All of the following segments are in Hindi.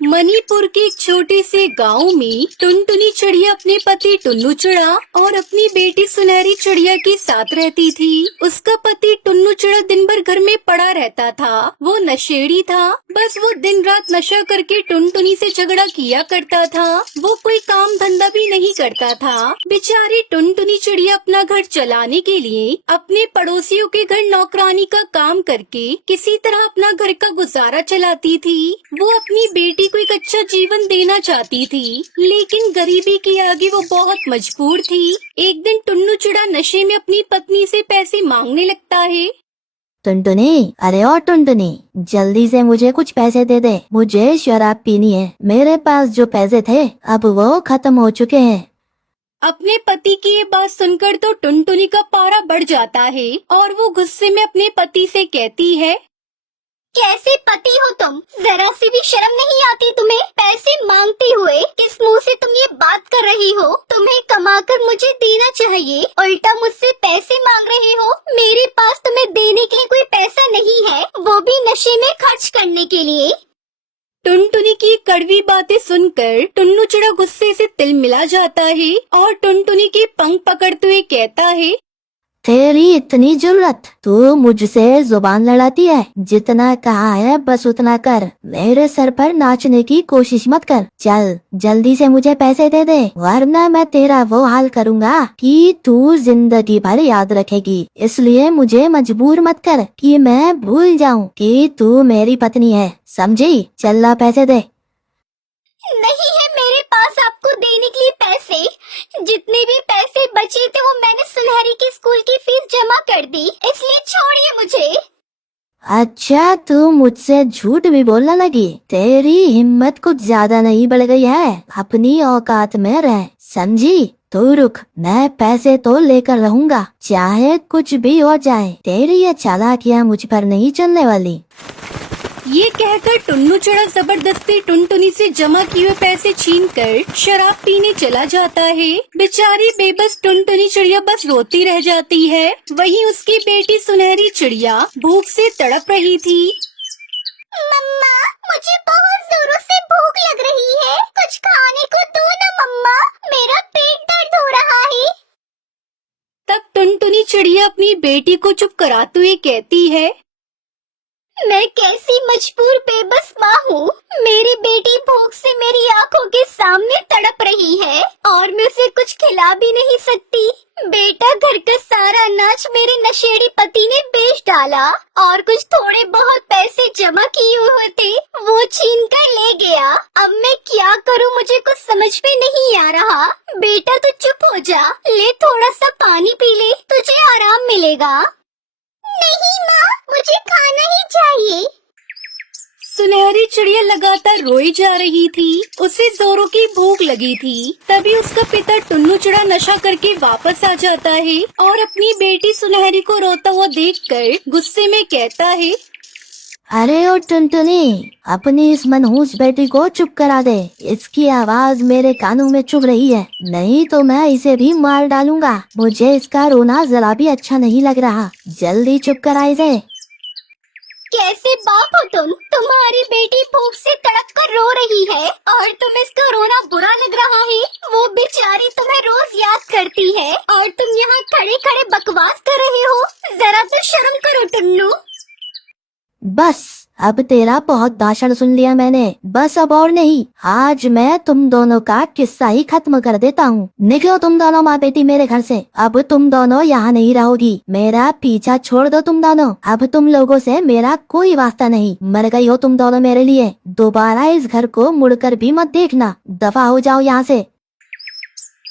मणिपुर के एक छोटे से गांव में टुनटुनी चिड़िया अपने पति टुन्नू चिड़ा और अपनी बेटी सुनहरी चिड़िया के साथ रहती थी। उसका पति टुन्नू चिड़ा दिन भर घर में पड़ा रहता था। वो नशेड़ी था। बस वो दिन रात नशा करके टुनटुनी से झगड़ा किया करता था। वो कोई काम धंधा भी नहीं करता था। बेचारी टुनटुनी चिड़िया अपना घर चलाने के लिए अपने पड़ोसियों के घर नौकरानी का काम करके किसी तरह अपना घर का गुजारा चलाती थी। वो अपनी बेटी को एक अच्छा जीवन देना चाहती थी, लेकिन गरीबी के आगे वो बहुत मजबूर थी। एक दिन टुन्नू चिड़ा नशे में अपनी पत्नी से पैसे मांगने लगता है। टुनटुनी, अरे और टुनटुनी, जल्दी से मुझे कुछ पैसे दे दे। मुझे शराब पीनी है। मेरे पास जो पैसे थे अब वो खत्म हो चुके हैं। अपने पति की ये बात सुनकर तो टुनटुनी का पारा बढ़ जाता है और वो गुस्से में अपने पति से कहती है, कैसे पति हो तुम? जरा सी भी शर्म नहीं आती तुम्हें? पैसे मांगते हुए किस मुंह से तुम ये बात कर रही हो? तुम्हें कमाकर मुझे देना चाहिए, उल्टा मुझसे पैसे मांग रहे हो। मेरे पास तुम्हें देने के लिए कोई पैसा नहीं है, वो भी नशे में खर्च करने के लिए। टुनटुनी की कड़वी बातें सुनकर टुन्नू चिड़ा गुस्से से तिलमिला जाता है और टुनटुनी के पंख पकड़ते हुए कहता है, तेरी इतनी जरूरत? तू मुझसे जुबान लड़ाती है। जितना कहा है बस उतना कर। मेरे सर पर नाचने की कोशिश मत कर। चल जल्दी से मुझे पैसे दे दे, वरना मैं तेरा वो हाल करूँगा कि तू जिंदगी भर याद रखेगी। इसलिए मुझे मजबूर मत कर कि मैं भूल जाऊँ कि तू मेरी पत्नी है। समझी? चल ला पैसे दे। नहीं है मेरे पास आपको देने के लिए पैसे। जितने भी पैसे बचे थे वो मैंने सुनहरी की स्कूल की फीस जमा कर दी, इसलिए छोड़िए मुझे। अच्छा, तू मुझसे झूठ भी बोलने लगी? तेरी हिम्मत कुछ ज्यादा नहीं बढ़ गई है? अपनी औकात में रह, समझी? तू रुक, मैं पैसे तो लेकर रहूंगा, चाहे कुछ भी हो जाए। तेरी ये चालाकियां मुझ पर नहीं चलने वाली। ये कहकर टुन्नू चिड़ा जबरदस्ती टुनटुनी से जमा किए हुए पैसे छीनकर शराब पीने चला जाता है। बेचारी बेबस टुनटुनी चिड़िया बस रोती रह जाती है। वहीं उसकी बेटी सुनहरी चिड़िया भूख से तड़प रही थी। मम्मा, मुझे बहुत जोरों से भूख लग रही है, कुछ खाने को दो ना मम्मा, मेरा पेट दर्द हो रहा है। तब टुनटुनी चिड़िया अपनी बेटी को चुप कराते हुए कहती है, मैं कैसी मजबूर बेबस माँ हूँ। मेरी बेटी भूख से मेरी आंखों के सामने तड़प रही है और मैं उसे कुछ खिला भी नहीं सकती। बेटा, घर का सारा अनाज मेरे नशेड़ी पति ने बेच डाला और कुछ थोड़े बहुत पैसे जमा किए हुए थे वो छीन कर ले गया। अब मैं क्या करूँ, मुझे कुछ समझ में नहीं आ रहा। बेटा तू चुप हो जा, ले थोड़ा सा पानी पी ले, तुझे आराम मिलेगा। नहीं माँ, मुझे खाना ही चाहिए। सुनहरी चिड़िया लगातार रोई जा रही थी। उसे जोरों की भूख लगी थी। तभी उसका पिता टुन्नू चिड़ा नशा करके वापस आ जाता है और अपनी बेटी सुनहरी को रोता हुआ देखकर गुस्से में कहता है, अरे ओ टुनटुनी, अपनी इस मनहूस बेटी को चुप करा दे। इसकी आवाज मेरे कानों में चुभ रही है, नहीं तो मैं इसे भी मार डालूंगा। मुझे इसका रोना जरा भी अच्छा नहीं लग रहा। जल्दी चुप करा इसे। कैसे बाप हो तुम? तुम्हारी बेटी भूख से तड़प कर रो रही है और तुम्हें इसका रोना बुरा लग रहा है। वो बेचारी तुम्हें रोज याद करती है और तुम यहाँ खड़े खड़े बकवास कर रहे हो। जरा तो शर्म करो टुन्नू। बस, अब तेरा बहुत भाषण सुन लिया मैंने। बस अब और नहीं, आज मैं तुम दोनों का किस्सा ही खत्म कर देता हूँ। निकलो तुम दोनों माँ बेटी मेरे घर से। अब तुम दोनों यहाँ नहीं रहोगी। मेरा पीछा छोड़ दो तुम दोनों। अब तुम लोगों से मेरा कोई वास्ता नहीं। मर गई हो तुम दोनों मेरे लिए। दोबारा इस घर को मुड़कर भी मत देखना। दफा हो जाओ यहाँ से।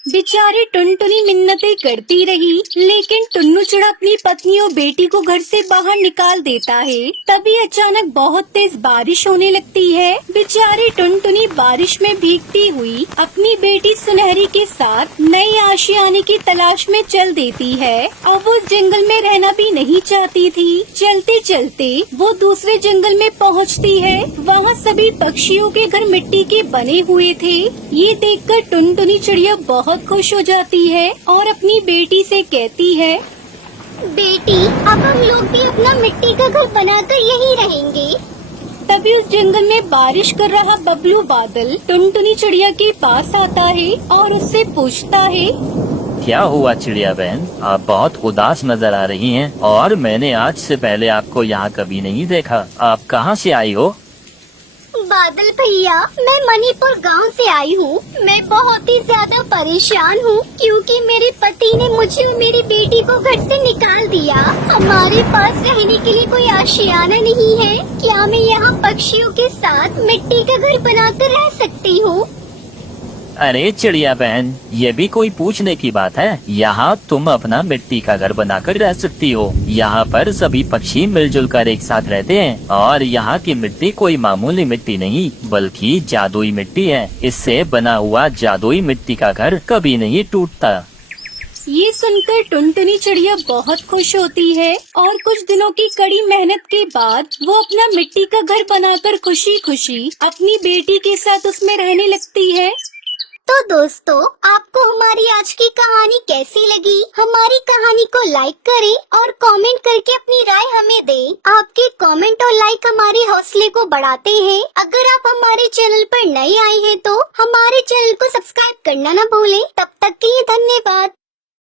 बेचारी टुनटुनी मिन्नतें करती रही, लेकिन टुन्नू चिड़ा अपनी पत्नी और बेटी को घर से बाहर निकाल देता है। तभी अचानक बहुत तेज बारिश होने लगती है। बेचारी टुनटुनी बारिश में भीगती हुई अपनी बेटी सुनहरी के साथ नई आशियाने की तलाश में चल देती है। अब वो जंगल में रहना भी नहीं चाहती थी। चलते चलते वो दूसरे जंगल में पहुंचती है। वहाँ सभी पक्षियों के घर मिट्टी के बने हुए थे। ये देखकर टुनटुनी चिड़िया बहुत खुश हो जाती है और अपनी बेटी से कहती है, बेटी, अब हम लोग भी अपना मिट्टी का घर बनाकर यहीं रहेंगे। तभी उस जंगल में बारिश कर रहा बबलू बादल टुनटुनी चिड़िया के पास आता है और उससे पूछता है। क्या हुआ चिड़िया बहन, आप बहुत उदास नजर आ रही हैं और मैंने आज से पहले आपको यहाँ कभी नहीं देखा। आप कहाँ से आई हो? बादल भैया, मैं मणिपुर गांव से आई हूँ। मैं बहुत ही ज्यादा परेशान हूँ क्योंकि मेरे पति ने मुझे और मेरी बेटी को घर से निकाल दिया। हमारे पास रहने के लिए कोई आशियाना नहीं है। क्या मैं यहाँ पक्षियों के साथ मिट्टी का घर बनाकर रह सकती हूँ? अरे चिड़िया बहन, ये भी कोई पूछने की बात है। यहाँ तुम अपना मिट्टी का घर बनाकर रह सकती हो। यहाँ पर सभी पक्षी मिलजुल कर एक साथ रहते हैं और यहाँ की मिट्टी कोई मामूली मिट्टी नहीं बल्कि जादुई मिट्टी है। इससे बना हुआ जादुई मिट्टी का घर कभी नहीं टूटता। ये सुनकर टुनटुनी चिड़िया बहुत खुश होती है और कुछ दिनों की कड़ी मेहनत के बाद वो अपना मिट्टी का घर बनाकर खुशी खुशी अपनी बेटी के साथ उसमें रहने लगती है। तो दोस्तों, आपको हमारी आज की कहानी कैसी लगी? हमारी कहानी को लाइक करें और कमेंट करके अपनी राय हमें दें। आपके कमेंट और लाइक हमारे हौसले को बढ़ाते हैं। अगर आप हमारे चैनल पर नए आए हैं तो हमारे चैनल को सब्सक्राइब करना न भूलें। तब तक के लिए धन्यवाद।